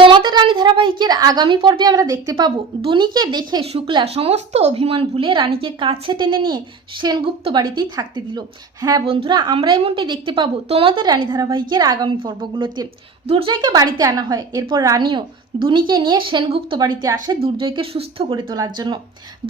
তোমাদের রানী ধারাবাহিকের আগামী পর্বে আমরা দেখতে পাবো। দুনিকে দেখে শুক্লা সমস্ত অভিমান ভুলে রানীকে কাছে টেনে নিয়ে সেনগুপ্ত বাড়িতেই থাকতে দিল। হ্যাঁ বন্ধুরা, আমরা এমনটাই দেখতে পাবো তোমাদের রানী ধারাবাহিকের আগামী পর্বগুলোতে। দুর্জয়কে বাড়িতে আনা হয়, এরপর রানীও দুনিকে নিয়ে সেনগুপ্ত বাড়িতে আসে দুর্জয়কে সুস্থ করে তোলার জন্য।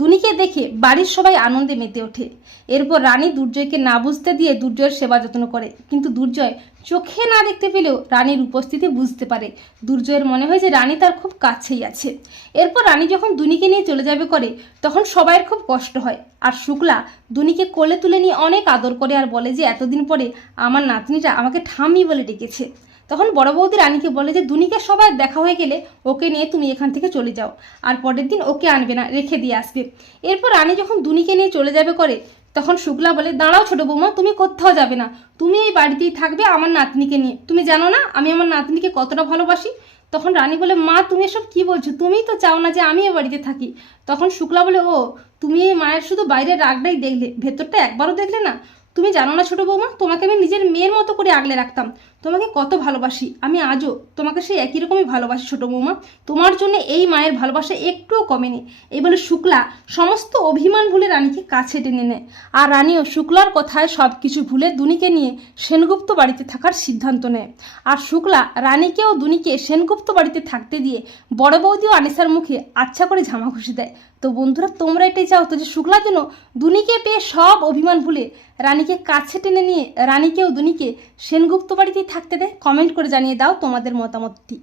দুনিকে দেখে বাড়ির সবাই আনন্দে মেতে ওঠে। এরপর রানী দুর্জয়কে না বুঝতে দিয়ে দুর্জয়ের সেবা যত্ন করে। কিন্তু দুর্জয় চোখে না দেখতে পেলেও রানীর উপস্থিতি বুঝতে পারে। দুর্জয়ের মনে হয় যে রানী তার খুব কাছেই আছে। এরপর রানী যখন দুনিকে নিয়ে চলে যাবে করে, তখন সবাইয়ের খুব কষ্ট হয়। আর শুক্লা দুনিকে কোলে তুলে নিয়ে অনেক আদর করে আর বলে যে, এতদিন পরে আমার নাতনিটা আমাকে ঠামি বলে ডেকেছে। তখন বড় বৌদি রানীকে বলে যে, দুনিকে সবার দেখা হয়ে গেলে ওকে নিয়ে তুমি এখান থেকে চলে যাও, আর পরের দিন ওকে আনবে না, রেখে দিয়ে আসবে। এরপর রানী যখন দুনিকে নিয়ে চলে যাবে করে তখন শুক্লা বলে, দাঁড়াও ছোট বৌমা, তুমি কোথাও যাবে না। তুমি এই বাড়িতেই থাকবে আমার নাতনিকে নিয়ে। তুমি জানো না, আমি আমার নাতনিকে কতটা ভালোবাসি? তখন রানী বলে, মা, তুমি এসব কি বলছো? তুমিই তো চাও না যে আমি এ বাড়িতে থাকি। তখন শুক্লা বলে, ও, তুমি এই মায়ের শুধু বাইরের রাগটাই দেখলে, ভেতরটা একবারও দেখলে না? তুমি জানো না ছোটো বৌমা, তোমাকে আমি নিজের মেয়ের মতো করে আগলে রাখতাম। তোমাকে কত ভালোবাসি। আমি আজও তোমাকে সেই একই রকমই ভালোবাসি, ছোট বৌমা। তোমার জন্য এই মায়ের ভালোবাসা একটুও কমেনি। এই বলে শুক্লা সমস্ত অভিমান ভুলে রানীকে কাছে টেনে নেয়। আর রানীও শুক্লার কথায় সব কিছু ভুলে দুনিকে নিয়ে সেনগুপ্ত বাড়িতে থাকার সিদ্ধান্ত নেয়। আর শুক্লা রানীকেও দুনিকে সেনগুপ্ত বাড়িতে থাকতে দিয়ে বড় বৌদিও আনিসার মুখে আচ্ছা করে ঝামা ঘুষি দেয়। তো বন্ধুরা, তোমরা এটাই চাও তো যে শুক্লা যেন দুনিকে পেয়ে সব অভিমান ভুলে রানীকে কাছে টেনে নিয়ে রানীকেও দুনিকে সেনগুপ্ত বাড়িতেই থাকতে দেয় কমেন্ট করে জানিয়ে দাও তোমাদের মতামতটি।